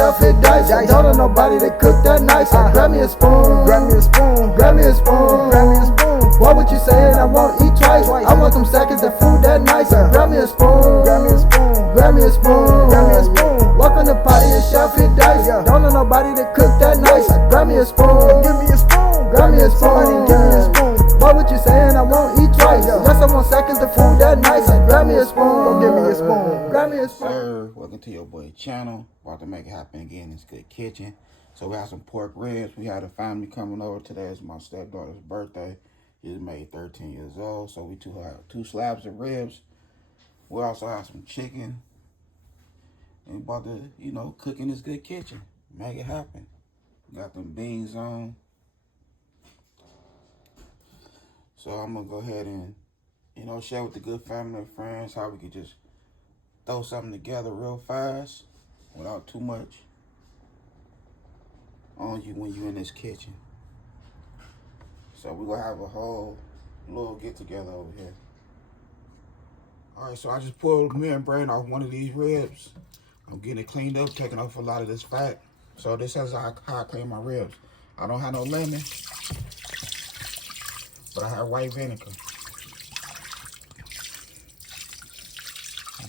shelf it dice. Don't know nobody that cook that nice. Grab me a spoon, grab me a spoon, grab me a spoon, grab me a spoon. What would you say? I won't eat twice. I want them seconds of food that nice. Grab me a spoon, grab me a spoon, grab me a spoon, grab me a spoon. Walk on the potty and shelf it dice. Don't know nobody that cook that nice. Grab me a spoon, give me a spoon, grab me a spoon, give me a spoon. What would you saying? I won't eat twice. Yes, I want seconds of food that nice. Grab me a spoon, give me a spoon, grab me a spoon. Sir, welcome to your boy channel. About to make it happen again. It's Good Kitchen. So we have some pork ribs. We had a family coming over today. It's my stepdaughter's birthday. She's made 13 years old. So we have 2 slabs of ribs. We also have some chicken. And about to, you know, cook in this Good Kitchen. Make it happen. Got them beans on. So I'm going to go ahead and, you know, share with the good family and friends how we could just throw something together real fast without too much on you when you're in this kitchen. So we're going to have a whole little get together over here. All right, so I just pulled membrane off one of these ribs. I'm getting it cleaned up, taking off a lot of this fat. So this is how I clean my ribs. I don't have no lemon, but I have white vinegar.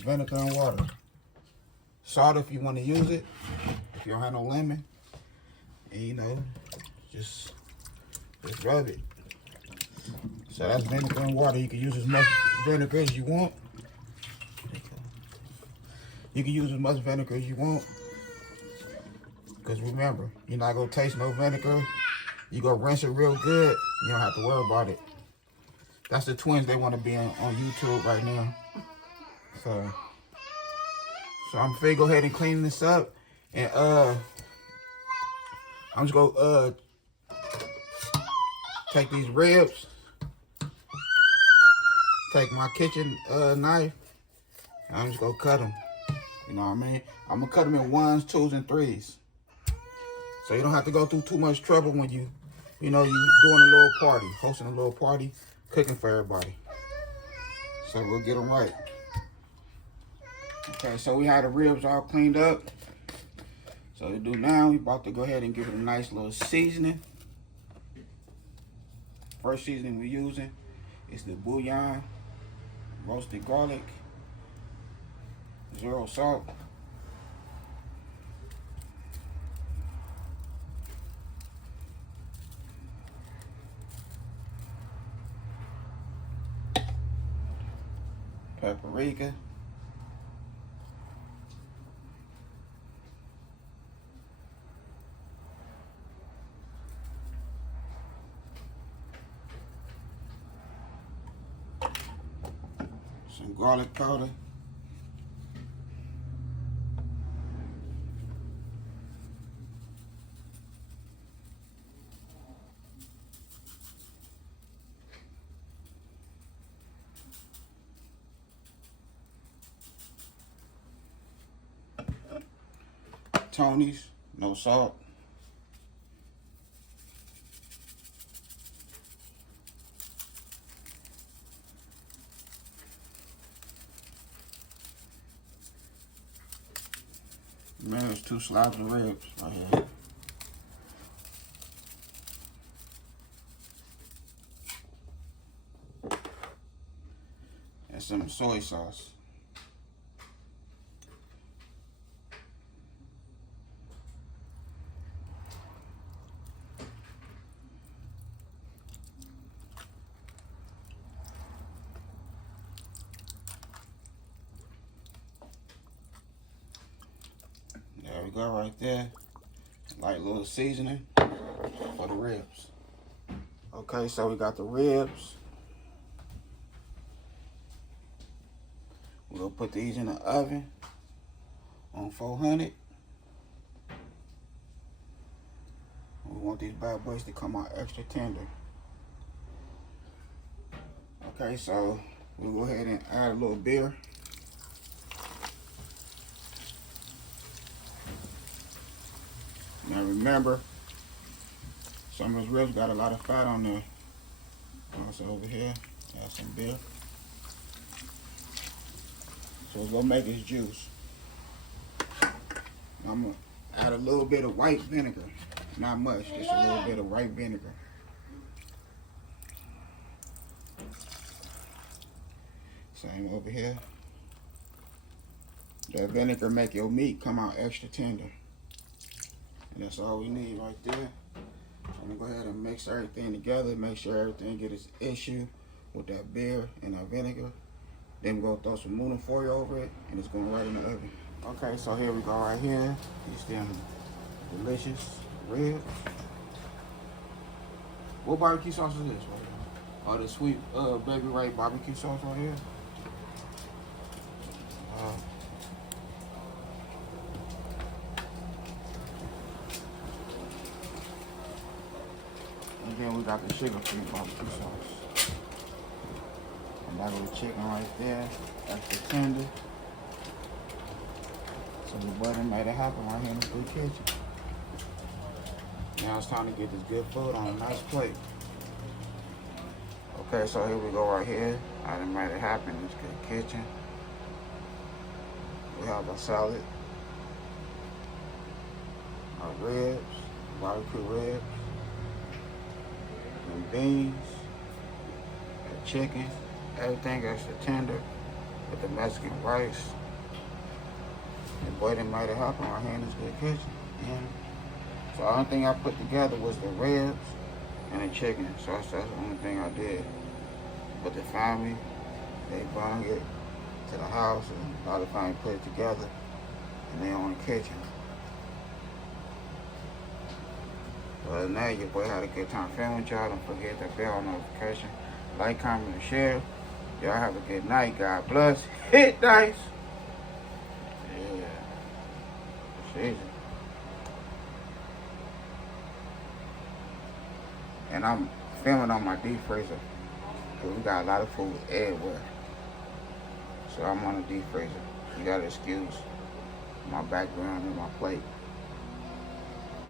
Vinegar and water. Salt if you want to use it. If you don't have no lemon. And you know, just rub it. So that's vinegar and water. You can use as much vinegar as you want. You can use as much vinegar as you want. Because remember, you're not going to taste no vinegar. You're going to rinse it real good. You don't have to worry about it. That's the twins they want to be on YouTube right now. So I'm finna go ahead and clean this up. And I'm just gonna take these ribs. Take my kitchen knife. And I'm just gonna cut them. You know what I mean? I'm gonna cut them in 1s, 2s, and 3s. So you don't have to go through too much trouble when you know, you doing a little party, hosting a little party, cooking for everybody. So we'll get them right. Okay, so we had the ribs all cleaned up. So what we do now, we about to go ahead and give it a nice little seasoning. First seasoning we're using is the bouillon, roasted garlic, 0 salt. Paprika. Some garlic powder. Tony's, no salt. Man, there's 2 slabs of ribs right here. And some soy sauce. There we go right there. Light little seasoning for the ribs. Okay, so we got the ribs. We're gonna put these in the oven on 400. We want these bad boys to come out extra tender. Okay, so we'll go ahead and add a little beer. Now remember, some of those ribs got a lot of fat on there. Also over here, add some beer. So it's gonna make its juice. I'm gonna Add a little bit of white vinegar. Not much, just a little bit of white vinegar. Same over here. That vinegar make your meat come out extra tender. And that's all we need right there. So I'm gonna go ahead and mix everything together, make sure everything get its issue with that beer and that vinegar. Then we're gonna throw some aluminum foil over it, and it's going right in the oven. Okay, so here we go right here. These them delicious ribs. What barbecue sauce is this right here? Oh, the sweet Baby Ray barbecue sauce right here. And then we got the sugar-free barbecue sauce. And that little chicken right there, extra tender. So the butter made it happen right here in the food kitchen. Now it's time to get this good food on a nice plate. Okay, so here we go right here. I done made it happen in this good kitchen. We have a salad, our ribs, barbecue ribs, and beans, and chicken, everything extra tender with the Mexican rice. And boy, they made it happen right here in this good kitchen. Yeah. So the only thing I put together was the ribs and the chicken. So that's the only thing I did. But the family, they brought it to the house, and all the family put it together, and they on the kitchen. Other than that, your boy had a good time filming y'all. Don't forget that bell notification. Like, comment, and share. Y'all have a good night. God bless. Hit dice. Yeah. It's easy. And I'm filming on my deep freezer. Cause we got a lot of food everywhere. So I'm on a deep freezer. You gotta excuse my background and my plate.